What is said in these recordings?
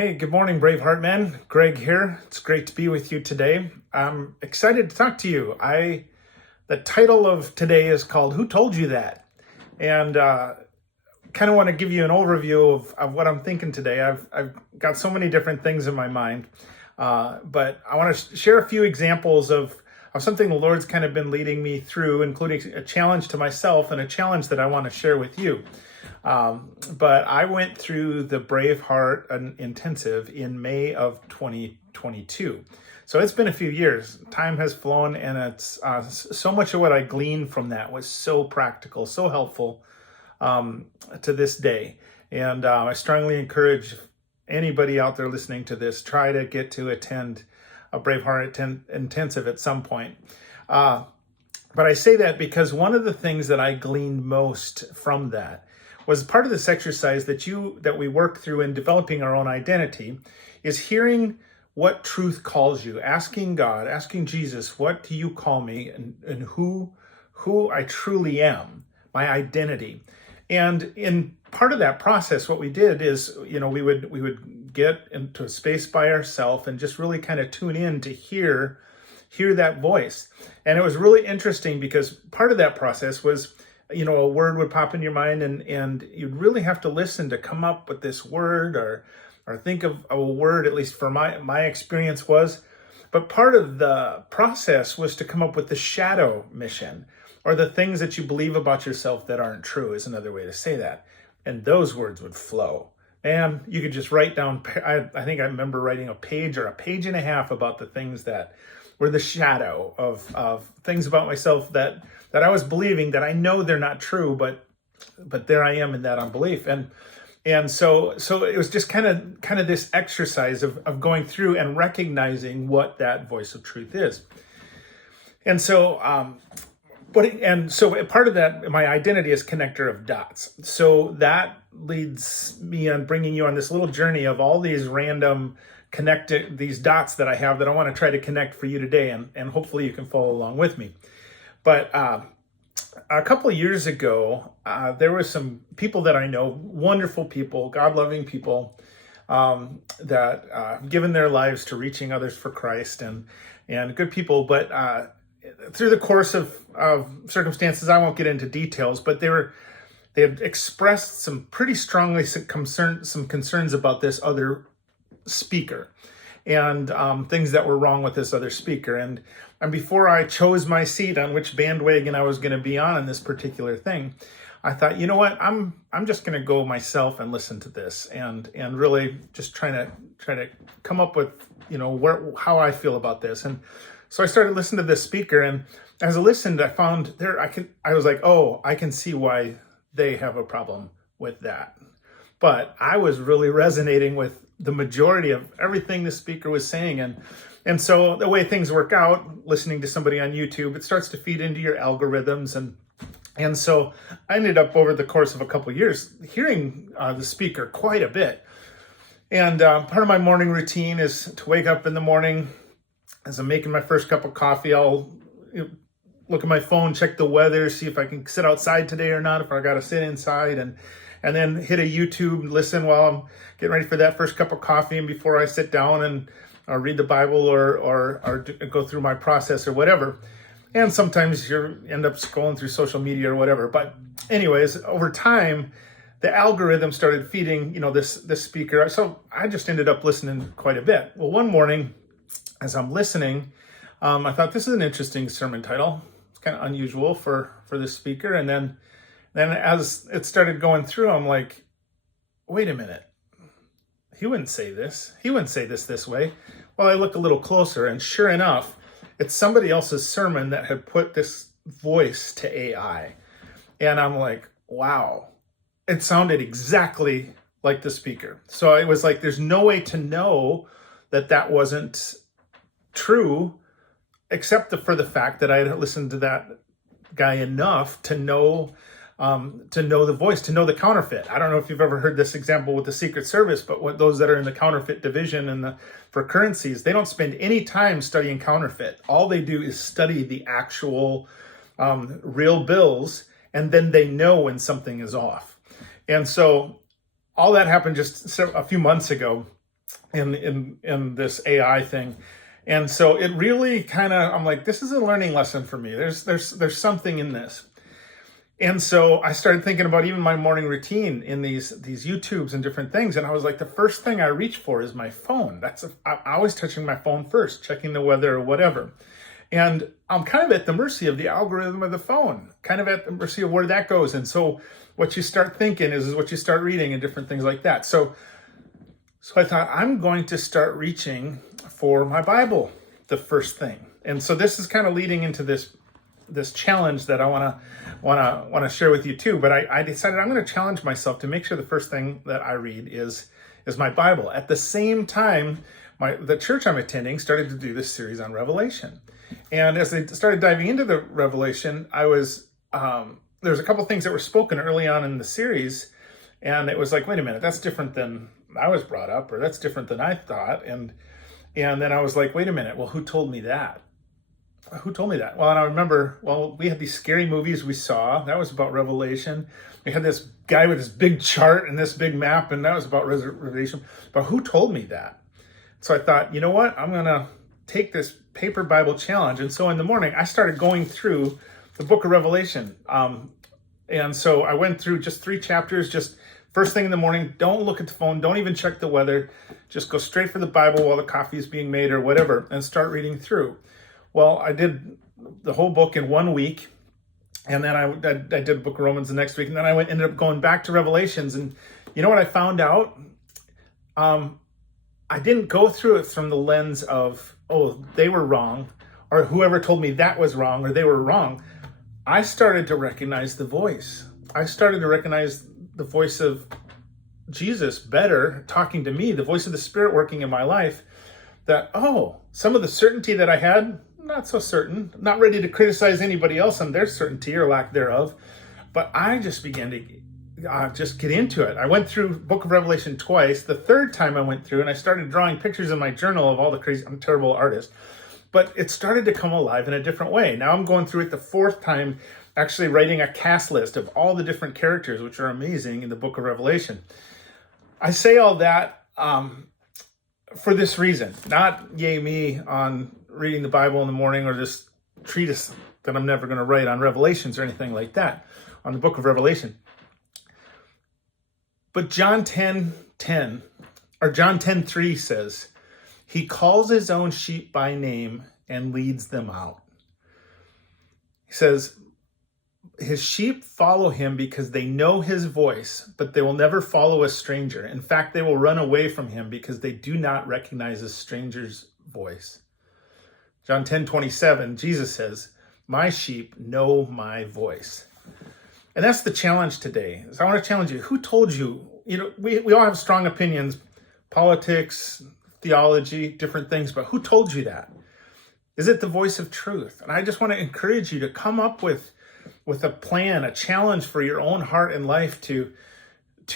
Hey, good morning, Braveheart men. Greg here. It's great to be with you today. I'm excited to talk to you. The title of today is called "Who Told You That?" And kind of want to give you an overview of what I'm thinking today. I've got so many different things in my mind, but I want to share a few examples of something the Lord's kind of been leading me through, including a challenge to myself and a challenge that I want to share with you. But I went through the Braveheart intensive in May of 2022. So it's been a few years. Time has flown, and it's so much of what I gleaned from that was so practical, so helpful to this day. And I strongly encourage anybody out there listening to this, try to get to attend a Braveheart intensive at some point. But I say that because one of the things that I gleaned most from that was part of this exercise that we work through in developing our own identity is hearing what truth calls you, asking God, asking Jesus, what do you call me, and who I truly am, my identity. And in part of that process, what we did is, we would get into a space by ourselves and just really kind of tune in to hear that voice. And it was really interesting because part of that process was, a word would pop in your mind and you'd really have to listen to come up with this word or think of a word, at least for my experience was. But part of the process was to come up with the shadow mission, or the things that you believe about yourself that aren't true is another way to say that. And those words would flow. And you could just write down, I think I remember writing a page or a page and a half about the things that were the shadow of things about myself that I was believing that I know they're not true, but there I am in that unbelief. And so it was just kind of this exercise of going through and recognizing what that voice of truth is. And so part of that, my identity is connector of dots. So that leads me on bringing you on this little journey of all these random these dots that I have that I want to try to connect for you today, and hopefully you can follow along with me. But a couple of years ago, there were some people that I know, wonderful people, God-loving people, that have given their lives to reaching others for Christ, and good people. But through the course of circumstances, I won't get into details, but they had expressed some pretty strongly some concerns about this other speaker and things that were wrong with this other speaker. And before I chose my seat on which bandwagon I was going to be on in this particular thing, I thought, you know what, I'm just going to go myself and listen to this and really just trying to come up with, how I feel about this. And so I started listening to this speaker, and as I listened, I found I was like, oh, I can see why they have a problem with that. But I was really resonating with the majority of everything the speaker was saying. And so the way things work out, listening to somebody on YouTube, it starts to feed into your algorithms. And so I ended up over the course of a couple of years hearing the speaker quite a bit. And part of my morning routine is to wake up in the morning. As I'm making my first cup of coffee, I'll look at my phone, check the weather, see if I can sit outside today or not, if I got to sit inside, and then hit a YouTube, listen while I'm getting ready for that first cup of coffee, and before I sit down and read the Bible or go through my process or whatever. And sometimes you end up scrolling through social media or whatever. But anyways, over time, the algorithm started feeding, this speaker. So I just ended up listening quite a bit. Well, one morning, as I'm listening, I thought, this is an interesting sermon title. It's kind of unusual for this speaker. And then as it started going through, I'm like, wait a minute. He wouldn't say this. He wouldn't say this way. Well, I look a little closer, and sure enough, it's somebody else's sermon that had put this voice to AI. And I'm like, wow. It sounded exactly like the speaker. So it was like, there's no way to know that wasn't true, except for the fact that I had listened to that guy enough to know the voice, to know the counterfeit. I don't know if you've ever heard this example with the Secret Service, but those that are in the counterfeit division for currencies, they don't spend any time studying counterfeit. All they do is study the actual real bills, and then they know when something is off. And so all that happened just a few months ago. in this AI thing. And so it really kind of, I'm like, this is a learning lesson for me. There's something in this. And so I started thinking about even my morning routine in these YouTubes and different things. And I was like, the first thing I reach for is my phone. I'm always touching my phone first, checking the weather or whatever. And I'm kind of at the mercy of the algorithm of the phone, kind of at the mercy of where that goes. And so what you start thinking is what you start reading and different things like that. So I thought, I'm going to start reaching for my Bible, the first thing. And so this is kind of leading into this challenge that I want to share with you too. But I decided I'm going to challenge myself to make sure the first thing that I read is my Bible. At the same time, the church I'm attending started to do this series on Revelation. And as they started diving into the Revelation, there's a couple things that were spoken early on in the series, and it was like, wait a minute, that's different than I was brought up, or that's different than I thought. And then I was like, wait a minute, well, who told me that? Who told me that? Well, and I remember, we had these scary movies we saw. That was about Revelation. We had this guy with this big chart and this big map, and that was about Revelation. But who told me that? So I thought, you know what? I'm going to take this paper Bible challenge. And so in the morning, I started going through the book of Revelation. And so I went through just 3 chapters, just first thing in the morning. Don't look at the phone. Don't even check the weather. Just go straight for the Bible while the coffee is being made or whatever, and start reading through. Well, I did the whole book in 1 week, and then I did the book of Romans the next week, and then I ended up going back to Revelations. And you know what I found out? I didn't go through it from the lens of, oh, they were wrong, or whoever told me that was wrong, or they were wrong. I started to recognize the voice. I started to recognize the voice of Jesus better talking to me, the voice of the Spirit working in my life, that, some of the certainty that I had, not so certain, not ready to criticize anybody else on their certainty or lack thereof, but I just began to just get into it. I went through book of Revelation twice. The third time I went through and I started drawing pictures in my journal of all the crazy, I'm a terrible artist, but it started to come alive in a different way. Now I'm going through it the 4th time, actually writing a cast list of all the different characters, which are amazing in the book of Revelation. I say all that for this reason, not yay me on reading the Bible in the morning or this treatise that I'm never going to write on Revelations or anything like that, on the book of Revelation. But John 10:10, or John 10:3 says, he calls his own sheep by name and leads them out. He says, his sheep follow him because they know his voice, but they will never follow a stranger. In fact, they will run away from him because they do not recognize a stranger's voice. John 10:27, Jesus says, my sheep know my voice. And that's the challenge today. So I want to challenge you. Who told you? We all have strong opinions, politics, theology, different things, but who told you that? Is it the voice of truth? And I just want to encourage you to come up with a plan, a challenge for your own heart and life to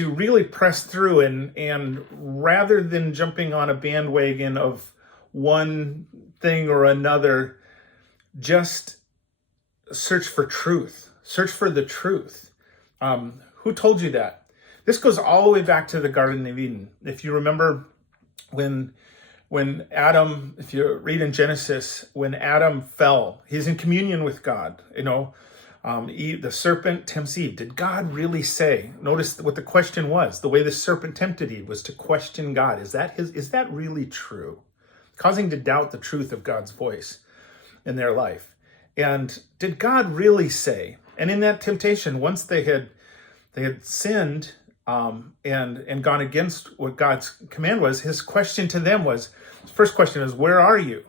really press through and rather than jumping on a bandwagon of one thing or another, just search for truth. Search for the truth. Who told you that? This goes all the way back to the Garden of Eden. If you remember when Adam, if you read in Genesis, when Adam fell, he's in communion with God. The serpent tempts Eve. Did God really say? Notice what the question was. The way the serpent tempted Eve was to question God. Is that really true? Causing to doubt the truth of God's voice in their life. And did God really say? And in that temptation, once they had sinned and gone against what God's command was, his question to them was, his first question is, where are you?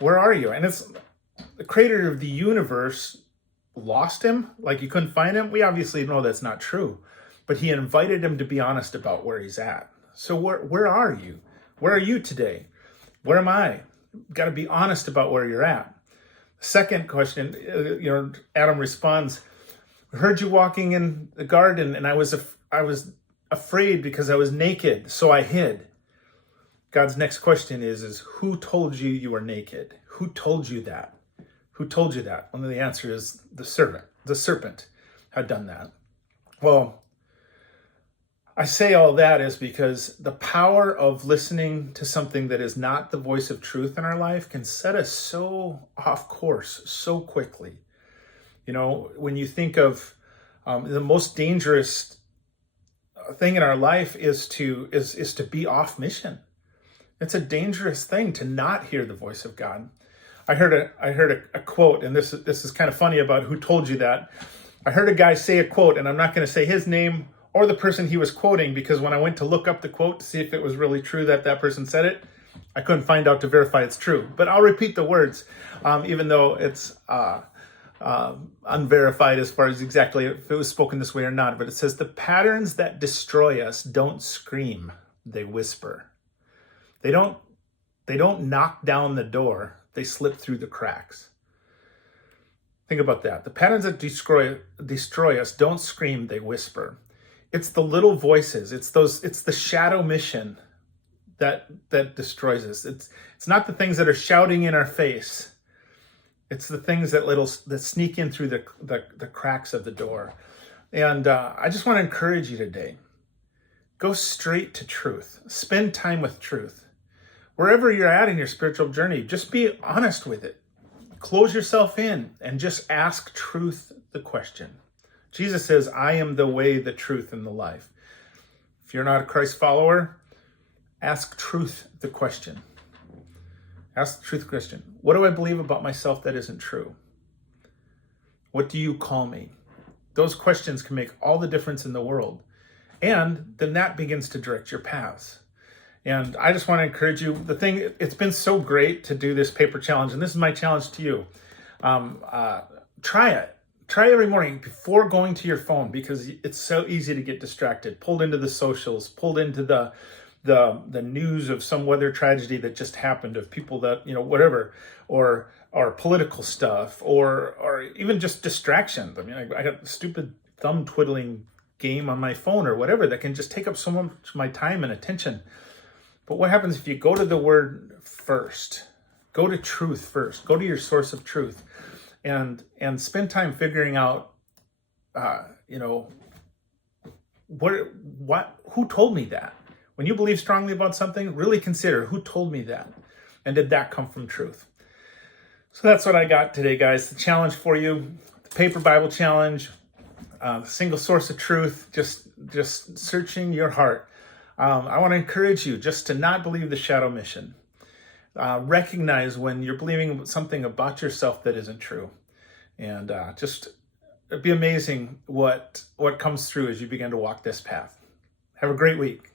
Where are you? And it's the creator of the universe lost him, like you couldn't find him. We obviously know that's not true, but he invited him to be honest about where he's at. So where are you? Where are you today? Where am I? Got to be honest about where you're at. Second question, Adam responds, I heard you walking in the garden and I was afraid because I was naked, so I hid. God's next question is who told you you were naked? Who told you that? Who told you that? Well, the answer is the serpent. The serpent had done that. Well, I say all that is because the power of listening to something that is not the voice of truth in our life can set us so off course so quickly. When you think of the most dangerous thing in our life is to be off mission. It's a dangerous thing to not hear the voice of God. I heard a quote, and this is kind of funny about who told you that. I heard a guy say a quote, and I'm not going to say his name or the person he was quoting, because when I went to look up the quote to see if it was really true that person said it, I couldn't find out to verify it's true. But I'll repeat the words, even though it's unverified as far as exactly if it was spoken this way or not. But it says, the patterns that destroy us don't scream, they whisper. They don't knock down the door, they slip through the cracks. Think about that. The patterns that destroy us don't scream, they whisper. It's the little voices. It's the shadow mission that destroys us. It's not the things that are shouting in our face. It's the things that sneak in through the cracks of the door. And I just want to encourage you today. Go straight to truth. Spend time with truth. Wherever you're at in your spiritual journey, just be honest with it. Close yourself in and just ask truth the question. Jesus says, I am the way, the truth, and the life. If you're not a Christ follower, ask truth the question. Ask the truth question. What do I believe about myself that isn't true? What do you call me? Those questions can make all the difference in the world. And then that begins to direct your paths. And I just want to encourage you. It's been so great to do this paper challenge. And this is my challenge to you. Try it. Try every morning before going to your phone, because it's so easy to get distracted, pulled into the socials, pulled into the news of some weather tragedy that just happened, of people that, whatever, or political stuff, or even just distractions. I mean, I got a stupid thumb twiddling game on my phone or whatever that can just take up so much of my time and attention. But what happens if you go to the Word first? Go to truth first. Go to your source of truth, and spend time figuring out, who told me that? When you believe strongly about something, really consider who told me that, and did that come from truth? So that's what I got today, guys. The challenge for you, the paper Bible challenge, the single source of truth, just searching your heart. I want to encourage you just to not believe the shadow mission. Recognize when you're believing something about yourself that isn't true. And it'd be amazing what comes through as you begin to walk this path. Have a great week.